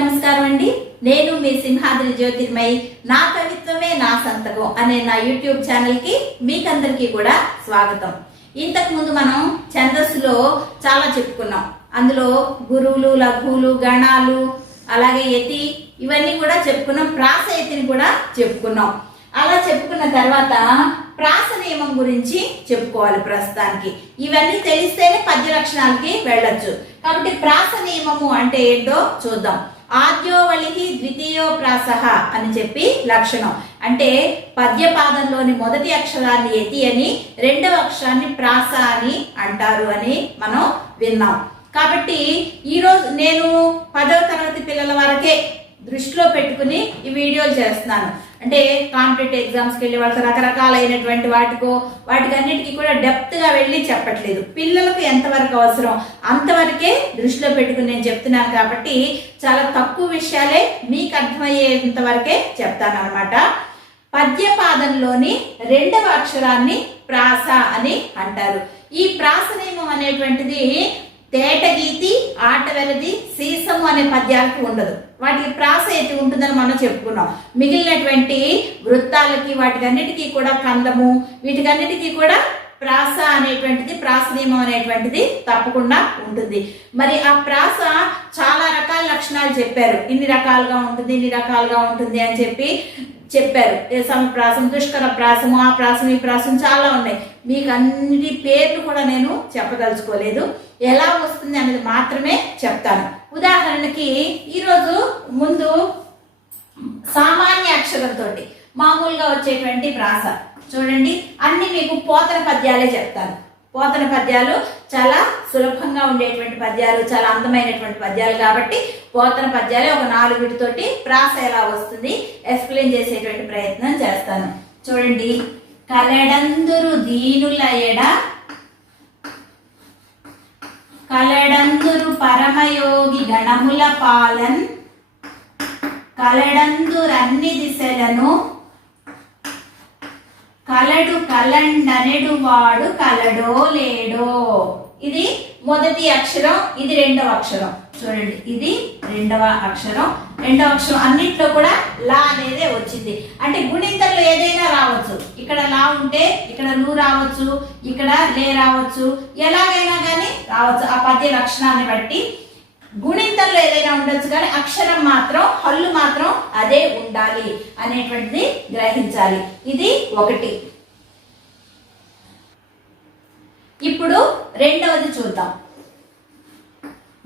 నమస్కారం అండి. నేను మీ సింహాద్రి జ్యోతిర్మయి. నా కవిత్వమే నా సంతకం అనే నా యూట్యూబ్ ఛానల్కి మీకందరికీ కూడా స్వాగతం. ఇంతకు ముందు మనం ఛందస్సులో చాలా చెప్పుకున్నాం. అందులో గురువులు లఘువులు గణాలు అలాగే యతి ఇవన్నీ కూడా చెప్పుకున్నాం. ప్రాస యతిని కూడా చెప్పుకున్నాం. అలా చెప్పుకున్న తర్వాత ప్రాస నియమం గురించి చెప్పుకోవాలి ప్రస్తుతానికి. ఇవన్నీ తెలిస్తేనే పద్య లక్షణాలకి వెళ్ళొచ్చు. కాబట్టి ప్రాస నియమము అంటే ఏంటో చూద్దాం. ఆద్యోవళికి ద్వితీయో ప్రాసహ అని చెప్పి లక్షణం. అంటే పద్యపాదంలోని మొదటి అక్షరాన్ని ఎతి అని రెండవ అక్షరాన్ని ప్రాస అని అంటారు అని మనం విన్నాం. కాబట్టి ఈరోజు నేను పదవ తరగతి పిల్లల వరకే దృష్టిలో పెట్టుకుని ఈ వీడియోలు చేస్తున్నాను. అంటే కాంపిటేటివ్ ఎగ్జామ్స్కి వెళ్ళి వాళ్ళకి రకరకాలైనటువంటి వాటికో వాటికి అన్నిటికీ కూడా డెప్త్గా వెళ్ళి చెప్పట్లేదు. పిల్లలకు ఎంతవరకు అవసరం? అంతవరకే దృష్టిలో పెట్టుకుని నేను చెప్తున్నాను కాబట్టి చాలా తక్కువ విషయాలే మీకు అర్థమయ్యేంత వరకే చెప్తాను అనమాట పద్యపాదంలోని రెండవ అక్షరాన్ని ప్రాస అని అంటారు. ఈ ప్రాస నియమం అనేటువంటిది తేటగీతి ఆటవెలది సీసము అనే పద్యాలకి ఉండదు. వాటికి ప్రాస ఎట్టి ఉంటుందని మనం చెప్పుకున్నాం. మిగిలినటువంటి వృత్తాలకి వాటికన్నిటికీ కూడా కందము వీటికన్నిటికీ కూడా ప్రాస అనేటువంటిది ప్రాస నియమం అనేటువంటిది తప్పకుండా ఉంటుంది. మరి ఆ ప్రాస చాలా రకాల లక్షణాలు చెప్పారు. ఇన్ని రకాలుగా ఉంటుంది ఇన్ని రకాలుగా ఉంటుంది అని చెప్పి చెప్పారు. ప్రాసం దుష్కర ప్రాసము ఆ ప్రాసం ఈ ప్రాసం చాలా ఉన్నాయి. మీకు అన్నిటి పేర్లు కూడా నేను చెప్పదలుచుకోలేదు. ఎలా వస్తుంది అనేది మాత్రమే చెప్తాను. ఉదాహరణకి ఈరోజు ముందు సామాన్య అక్షరంతో మామూలుగా వచ్చేటువంటి ప్రాస. చూడండి అన్ని మీకు పోతన పద్యాలే చెప్తాను. పోతన పద్యాలు చాలా సులభంగా ఉండేటువంటి పద్యాలు చాలా అందమైనటువంటి పద్యాలు కాబట్టి పోతన పద్యాలే ఒక నాలుగుటితోటి ప్రాస ఎలా వస్తుంది ఎక్స్ప్లెయిన్ చేసేటువంటి ప్రయత్నం చేస్తాను. చూడండి కలడందురు దీనుల ఎడ కలడందురు పరమయోగి గణముల పాలన్ కలడందురన్ని దిశలను కలడు కలండనెడు వాడు కలడో లేడో. ఇది మొదటి అక్షరం ఇది రెండవ అక్షరం. చూడండి ఇది రెండవ అక్షరం రెండవ అక్షరం అన్నిట్లో కూడా లా అనేదే వచ్చింది. అంటే గుణింతంలో ఏదైనా రావచ్చు. ఇక్కడ లా ఉంటే ఇక్కడ లు రావచ్చు ఇక్కడ లే రావచ్చు ఎలాగైనా కానీ రావచ్చు. ఆ పద్య లక్షణాన్ని బట్టి గుణింతల్లో ఏదైనా ఉండొచ్చు కానీ అక్షరం మాత్రం హల్లు మాత్రం అదే ఉండాలి అనేటువంటిది గ్రహించాలి. ఇది ఒకటి. ఇప్పుడు రెండవది చూద్దాం.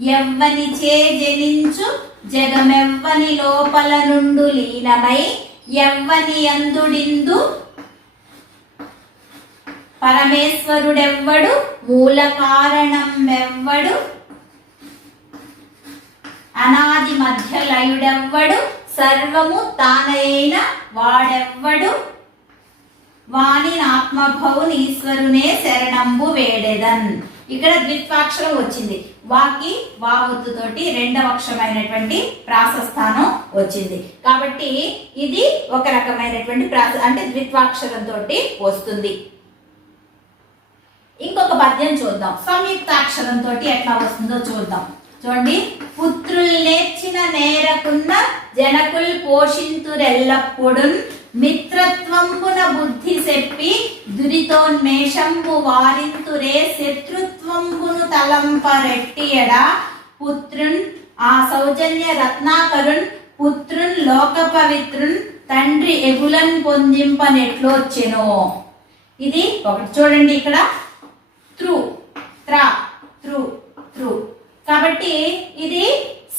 ఎవ్వని చే జనించు జగమెవ్వని లోపల నుండు లీనమై ఎవ్వని అందుడిందు. పరమేశ్వరుడెవ్వడు మూల కారణం ఎవ్వడు అనాది మధ్య లయుడెవ్వడు సర్వము తానైన వాడెవ్వడు. వాణి ఆత్మభౌని ఈశ్వరునే శరణంబు వేడెదన్. ఇక్కడ ద్విత్వాక్షరం వచ్చింది. వాకి వావొత్తుతోటి రెండవ అక్షరమైనటువంటి ప్రాసస్థానం వచ్చింది. కాబట్టి ఇది ఒక రకమైనటువంటి ప్రాస అంటే ద్విత్వాక్షరంతో వస్తుంది. ఇంకొక పద్యం చూద్దాం. సంయుక్తాక్షరంతో ఎట్లా వస్తుందో చూద్దాం. చూడండి. పుత్రుల్ నేర్చిన నేరకున్న జనకుల్ పోషింతురెల్లప్పుడున్ మిత్రత్వంబున బుద్ధి చెప్పి దురితోన్మేషంపు వారింతురే శత్రుత్వంబును తలంపరెట్టియడ పుత్రున్ ఆ సౌజన్య రత్నాకరుణ్ పుత్రున్ లోక పవిత్రున్ తండ్రి ఎగులన్ పొందింపనెట్లొచ్చెను. ఇది ఒకటి చూడండి ఇక్కడ. త్రూ త్రా త్రూ త్రూ. కాబట్టి ఇది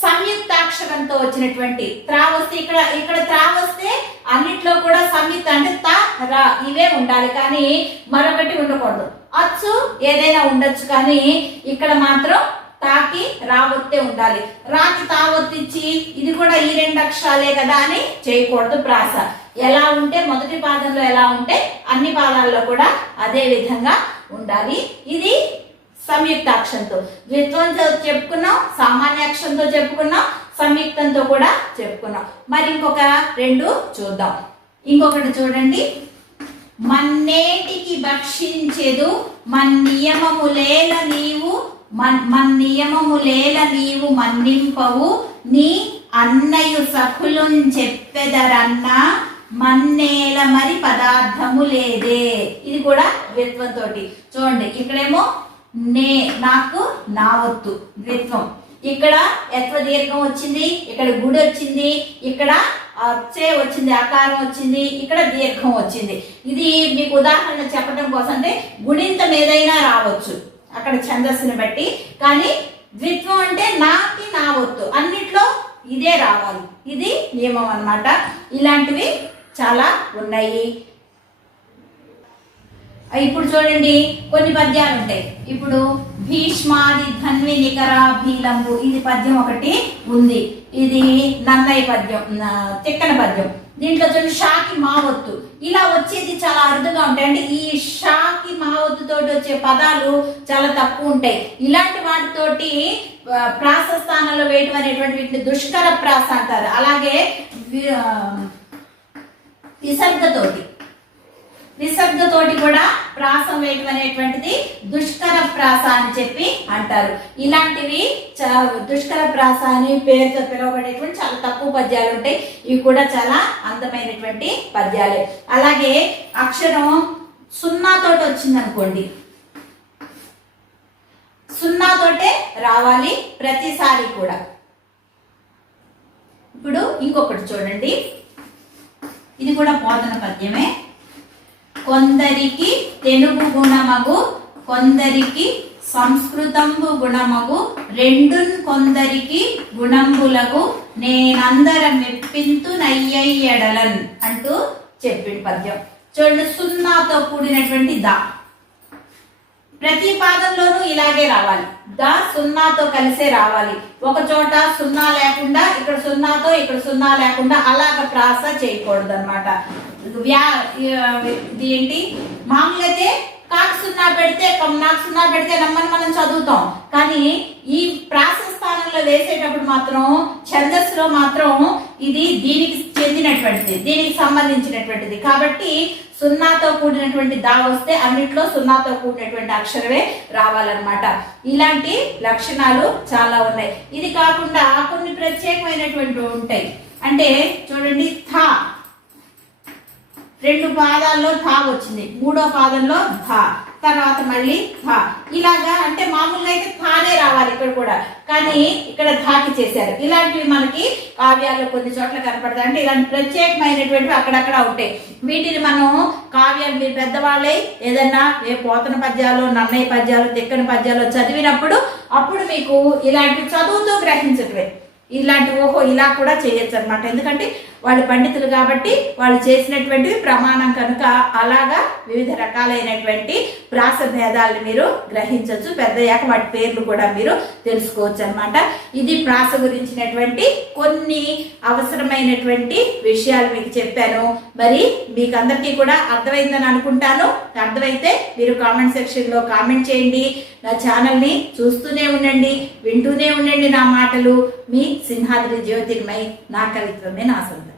సంయుక్తాక్షరంతో వచ్చినటువంటి త్రా వస్తే ఇక్కడ ఇక్కడ త్రా వస్తే అన్నిట్లో కూడా సంయుక్త అంటే త రా ఇవే ఉండాలి. కానీ మరొకటి ఉండకూడదు. అచ్చు ఏదైనా ఉండొచ్చు కానీ ఇక్కడ మాత్రం తాకి రావొత్తే ఉండాలి. రాకి తావొత్తిచ్చి ఇది కూడా ఈ రెండు అక్షరాలే కదా అని చేయకూడదు ప్రాస. ఎలా ఉంటే మొదటి పాదంలో ఎలా ఉంటే అన్ని పాదాల్లో కూడా అదే విధంగా ఉండాలి. ఇది సంయుక్త అక్షరంతో ద్విత్వంతో చెప్పుకున్నాం సామాన్య అక్షరంతో చెప్పుకున్నాం సంయుక్తంతో కూడా చెప్పుకున్నాం. మరి ఇంకొక రెండు చూద్దాం. ఇంకొకటి చూడండి. మన్నేటికి భక్షించెదు మన్ నియమములేల నీవు మన్ మన్ నియమములేల నీవు మన్నింపవు నీ అన్నయు సఖులున్ చెప్పెదరన్నా మన్నేల మరి పదార్థము లేదే ఇది కూడా ద్విత్వంతోటి. చూడండి ఇక్కడేమో నే నాకు నా వత్తు ద్విత్వం ఇక్కడ ఎత్వ దీర్ఘం వచ్చింది ఇక్కడ గుడి వచ్చింది ఇక్కడ చే వచ్చింది ఆకారం వచ్చింది ఇక్కడ దీర్ఘం వచ్చింది. ఇది మీకు ఉదాహరణ చెప్పడం కోసం అంటే గుణింతం ఏదైనా రావచ్చు. అక్కడ ఛందస్సుని బట్టి. కానీ ద్విత్వం అంటే నాకి నా వత్తు అన్నిట్లో ఇదే రావాలి. ఇది నియమం అన్నమాట. ఇలాంటివి చాలా ఉన్నాయి. ఇప్పుడు చూడండి కొన్ని పద్యాలు ఉంటాయి. ఇప్పుడు భీష్మాది ధన్వి నికరా భీలంబు ఇది పద్యం ఒకటి ఉంది. ఇది నన్నయ్య పద్యం తిక్కన పద్యం. దీంట్లో చూడండి షాకి మావత్తు. ఇలా వచ్చేది చాలా అరుదుగా ఉంటాయి. అంటే ఈ షాకి మావత్తు తోటి వచ్చే పదాలు చాలా తక్కువ ఉంటాయి. ఇలాంటి వాటితోటి ప్రాసస్థానంలో ప్రాస స్థానంలో వేయటం అనేటువంటి వీటిని దుష్కర ప్రాస అంటారు. అలాగే విసర్గతోటి. నిశ్శబ్దతోటి కూడా ప్రాసం వేయటం అనేటువంటిది దుష్కర ప్రాస అని చెప్పి అంటారు. ఇలాంటివి చ- దుష్కర ప్రాస అని పేరుతో పిలువబడేటువంటి చాలా తక్కువ పద్యాలు ఉంటాయి. ఇవి కూడా చాలా అందమైనటువంటి పద్యాలే. అలాగే అక్షరం సున్నాతోటి వచ్చింది అనుకోండి సున్నాతోటే రావాలి ప్రతిసారి కూడా. ఇప్పుడు ఇంకొకటి చూడండి. ఇది కూడా బోధన పద్యమే. కొందరికి తెలుగు గుణమగు కొందరికి సంస్కృతంబు గుణమగు రెండున్ కొందరికి గుణంబులకు నేనందర మెప్పింతు నయ్యయ్యడలన్ అంటూ చెప్పిండు పద్యం. చూడండి సున్నాతో కూడినటువంటి దా. ప్రతి పాదంలోనూ ఇలాగే రావాలి. ద సున్నాతో కలిసే రావాలి. ఒక చోట సున్నా లేకుండా ఇక్కడ సున్నాతో ఇక్కడ సున్నా లేకుండా అలాగ ప్రాస చేయకూడదు అనమాట వ్యా ఇది ఏంటి మామూలు అయితే కాకు సున్నా పెడితే నాకు సున్నా పెడితే నమ్మని మనం చదువుతాం. కానీ ఈ ప్రాస స్థానంలో వేసేటప్పుడు మాత్రం ఛందస్సులో మాత్రం ఇది దీనికి చెందినటువంటిది దీనికి సంబంధించినటువంటిది. కాబట్టి సున్నాతో కూడినటువంటి దా వస్తే అన్నిట్లో సున్నాతో కూడినటువంటి అక్షరమే రావాలన్నమాట. ఇలాంటి లక్షణాలు చాలా ఉన్నాయి. ఇది కాకుండా కొన్ని ప్రత్యేకమైనటువంటి ఉంటాయి. అంటే చూడండి థా. రెండు పాదాల్లో థా వచ్చింది. మూడో పాదంలో థా తర్వాత మళ్ళీ థా ఇలాగా అంటే మామూలుగా అయితే థానే రావాలి ఇక్కడ కూడా. కానీ ఇక్కడ ధాకి చేశారు. ఇలాంటివి మనకి కావ్యాల్లో కొన్ని చోట్ల కనపడతాయి. అంటే ఇలాంటి ప్రత్యేకమైనటువంటివి అక్కడక్కడ ఉంటాయి. వీటిని మనం కావ్యాలు మీరు పెద్దవాళ్ళే ఏదన్నా ఏ పోతన పద్యాలు నన్నయ్య పద్యాలు తిక్కని పద్యాలు చదివినప్పుడు అప్పుడు మీకు ఇలాంటివి చదువుతూ గ్రహించటమే. ఇలాంటి ఓహో ఇలా కూడా చేయొచ్చు అనమాట ఎందుకంటే వాళ్ళు పండితులు కాబట్టి వాళ్ళు చేసినటువంటివి ప్రమాణం కనుక అలాగా వివిధ రకాలైనటువంటి ప్రాస భేదాలను మీరు గ్రహించవచ్చు పెద్దయ్యాక వాటి పేర్లు కూడా మీరు తెలుసుకోవచ్చు అనమాట ఇది ప్రాస గురించినటువంటి కొన్ని అవసరమైనటువంటి విషయాలు మీకు చెప్పాను. మరి మీకు అందరికీ కూడా అర్థమైందని అనుకుంటాను. అర్థమైతే మీరు కామెంట్ సెక్షన్లో కామెంట్ చేయండి. నా ఛానల్ని చూస్తూనే ఉండండి. వింటూనే ఉండండి నా మాటలు. మీ సింహాద్రి జ్యోతిర్మై నా కవిత్వమే నా సొంతం.